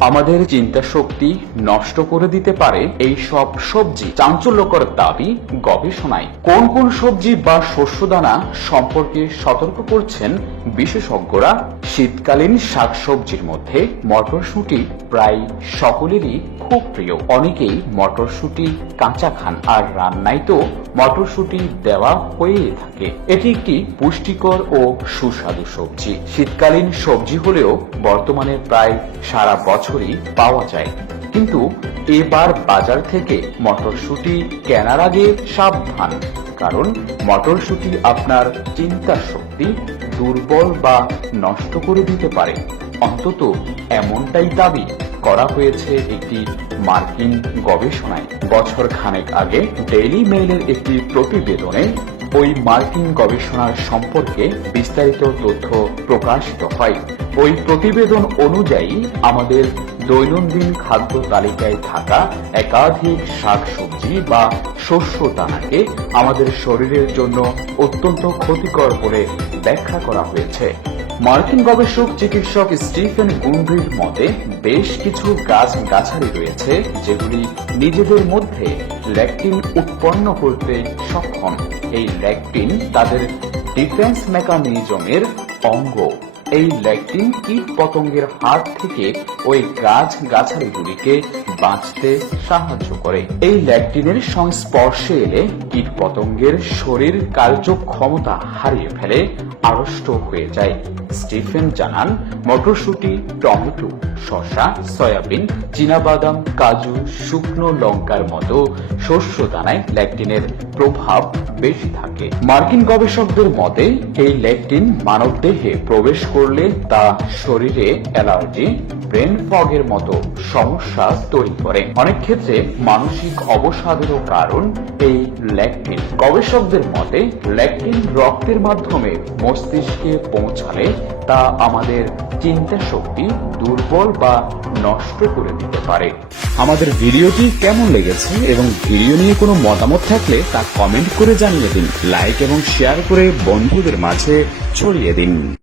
আমাদের চিন্তা শক্তি নষ্ট করে দিতে পারে এই সব সবজি। চাঞ্চল্যকর দাবি গবেষণায়। কোন কোন সবজি বা শস্য দানা সম্পর্কে সতর্ক করছেন বিশেষজ্ঞরা? শীতকালীন শাকসবজির মধ্যে মটরশুঁটি প্রায় সকলেরই খুব প্রিয়। অনেকেই মটরশুঁটি কাঁচা খান আর রান্নায় তো মটরশুঁটি দেওয়া হয়েই থাকে। এটি একটি পুষ্টিকর ও সুস্বাদু সবজি। শীতকালীন সবজি হলেও বর্তমানে প্রায় সারা বছরই পাওয়া যায়। কিন্তু এবার বাজার থেকে মটরশুঁটি কেনার আগে সাবধান, কারণ মটরশুঁটি আপনার চিন্তা শক্তি দুর্বল বা নষ্ট করে দিতে পারে। অন্তত এমনটাই দাবি করা হয়েছে একটি মার্কিন গবেষণায়। বছর খানেক আগে ডেইলি মেইলের একটি প্রতিবেদনে ওই মার্কিন গবেষণার সম্পর্কে বিস্তারিত তথ্য প্রকাশিত হয়। ওই প্রতিবেদন অনুযায়ী আমাদের দৈনন্দিন খাদ্য তালিকায় থাকা একাধিক শাকসবজি বা শস্য দানাকে আমাদের শরীরের জন্য অত্যন্ত ক্ষতিকর বলে ব্যাখ্যা করা হয়েছে। মার্কিন গবেষক, চিকিৎসক স্টিফেন গুন্ড্রির মতে, বেশ কিছু গাছ গাছালি রয়েছে যেগুলি নিজেদের মধ্যে ল্যাকটিন উৎপন্ন করতে সক্ষম। এই ল্যাকটিন তাদের ডিফেন্স মেকানিজমের অঙ্গ। এই ল্যাকটিন কীট পতঙ্গের হাত থেকে ওই গাছ গাছালিগুলিকে বাঁচতে সাহায্য করে। এই ল্যাকটিনের সংস্পর্শে এলে কীট পতঙ্গের শরীর কার্যক্ষমতা হারিয়ে ফেলে, আড়ষ্ট হয়ে যায়। স্টিফেন জানান, মটরশুঁটি, টমেটো, শসা, সয়াবিন, চীনাবাদাম, কাজু, শুকনো লঙ্কার মতো শস্য দানায় ল্যাকটিনের প্রভাব বেশি থাকে। মার্কিন গবেষকদের মতে, এই ল্যাকটিন মানবদেহে প্রবেশ করলে তা শরীরে অ্যালার্জি ব্রেন ফগের মতো সমস্যা তৈরি করে। অনেক ক্ষেত্রে মানসিক অবসাদেরও কারণ এই ল্যাকটিন। গবেষকদের মতে, ল্যাকটিন রক্তের মাধ্যমে মস্তিষ্কে পৌঁছালে তা আমাদের চিন্তা শক্তি দুর্বল বা নষ্ট করে দিতে পারে। আমাদের ভিডিওটি কেমন লেগেছে এবং ভিডিও নিয়ে কোনো মতামত থাকলে তা কমেন্ট করে জানিয়ে দিন। লাইক এবং শেয়ার করে বন্ধুদের মাঝে ছড়িয়ে দিন।